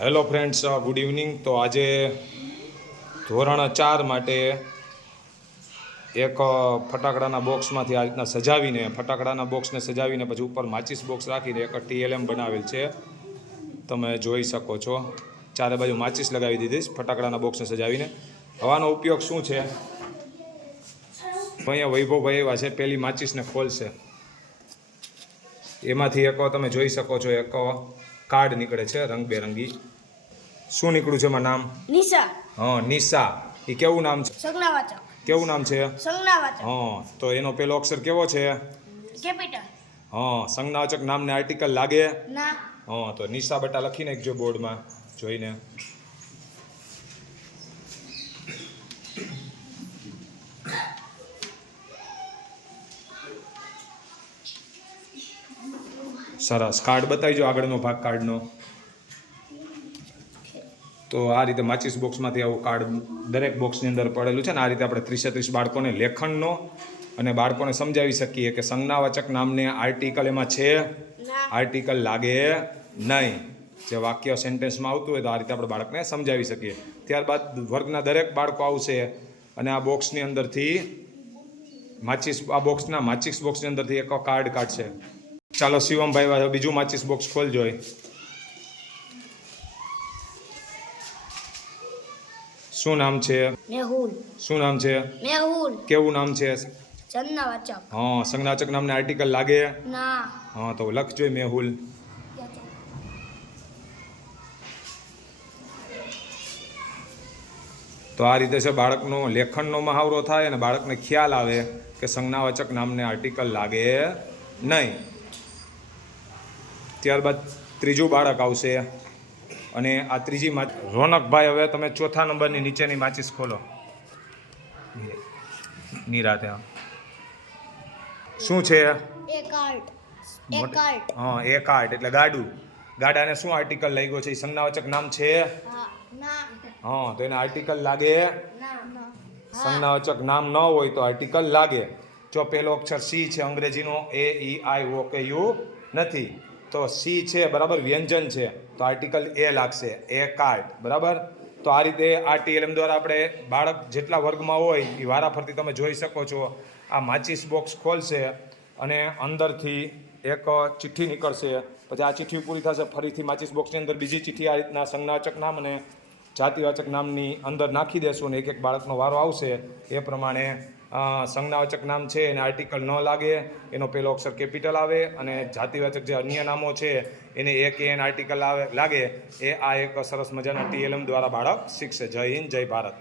Hello friends good evening. તો આજે ધોરણ ચાર માટે એક ફટાકડાના બોક્સમાંથી આ રીતના સજાવીને, ફટાકડાના બોક્સને સજાવીને પછી ઉપર માચિસ બોક્સ રાખીને એક ટીએલએમ બનાવેલ છે. તમે જોઈ શકો છો. ચારે બાજુ માચિસ લગાવી દીધી ફટાકડાના બોક્સને સજાવીને. હવાનો ઉપયોગ શું છે? અહીંયા વૈભવભાઈ એવા છે, પેલી માચિસને ખોલશે. એમાંથી એક તમે જોઈ શકો છો, એક કાર્ડ નીકળે છે રંગબેરંગી. શું નીકળ્યું છે એમાં નામ? નિશા. હા નિશા. એ કેવું નામ છે? સંજ્ઞાવાચક કેવું નામ છે? સંજ્ઞાવાચક હા તો એનો પેલો અક્ષર કેવો છે? કેપિટલ. હા સંજ્ઞાવાચક નામને આર્ટિકલ લાગે? ના. હા તો નિશા બટા લખી નાખજો બોર્ડમાં જોઈને. સરસ. કાર્ડ બતાવીજો આગળનો ભાગ કાર્ડનો તો આ રીતે માચિસ બોક્સમાંથી આવું કાર્ડ દરેક બોક્સની અંદર પડેલું છે ને આ રીતે આપણે ત્રીસે ત્રીસ બાળકોને લેખનનો અને બાળકોને સમજાવી શકીએ કે સંજ્ઞાવાચક નામને આર્ટિકલ એમાં છે? આર્ટિકલ લાગે નહીં. જે વાક્ય સેન્ટેન્સમાં આવતું હોય તો આ રીતે આપણે બાળકને સમજાવી શકીએ. ત્યારબાદ વર્ગના દરેક બાળકો આવશે અને આ બોક્સની અંદરથી માચિસ આ બોક્સના માચિસ બોક્સની અંદરથી એક કાર્ડ કાઢશે. ચાલો શિવમભાઈ ભાઈ બીજું માચીસ બોક્સ ખોલજો જોઈ શું નામ છે? મેહુલ. શું નામ છે? મેહુલ. કેવું નામ છે? સંજ્ઞાવાચક હા સંજ્ઞાચક નામને આર્ટિકલ લાગે? ના. હા તો લખજો મેહુલ. તો આ રીતે છે બાળકનો લેખનનો મહાવરો થાય અને બાળકને ખ્યાલ આવે કે સંજ્ઞાવાચક નામને આર્ટિકલ લાગે નહીં. ત્યારબાદ ત્રીજું બાળક આવશે. અને આ ત્રીજી માચી રોનકભાઈ હવે તમે ચોથા નંબરની નીચેની માચીસ ખોલો. નિરાતે હા. શું છે? હા એ કાર્ડ એટલે ગાડું. ગાડાને શું આર્ટિકલ લાગ્યો છે? એ સંજ્ઞાવાચક નામ છે? હા તો એને આર્ટિકલ લાગે? સંજ્ઞાવાચક નામ ન હોય તો આર્ટિકલ લાગે. જો પેલો અક્ષર સી છે અંગ્રેજીનો એ ઈ આઈ ઓ કે યુ નથી. તો સી છે, બરાબર, વ્યંજન છે. તો આર્ટિકલ એ લાગશે એ કાર્ડ બરાબર? તો આ રીતે આ ટીએલએમ દ્વારા આપણે બાળક જેટલા વર્ગમાં હોય, એ વારાફરતી તમે જોઈ શકો છો. આ માચિસ બોક્સ ખોલશે અને અંદરથી એક ચિઠ્ઠી નીકળશે. પછી આ ચિઠ્ઠી પૂરી થશે, ફરીથી માચિસ બોક્સની અંદર બીજી ચિઠ્ઠી આ રીતના સંજ્ઞાવાચક નામ અને જાતિવાચક નામની અંદર નાખી દેશું અને એક એક બાળકનો વારો આવશે. એ પ્રમાણે સંજ્ઞાવાચક નામ છે, એને આર્ટિકલ ન લાગે, એનો પહેલો અક્ષર કેપિટલ આવે અને જાતિવાચક જે અન્ય નામો છે, એને એક એન આર્ટિકલ આવે, લાગે. એ આ એક સરસ મજાના ટીએલએમ દ્વારા બાળક શીખશે. જય હિન્દ, જય ભારત.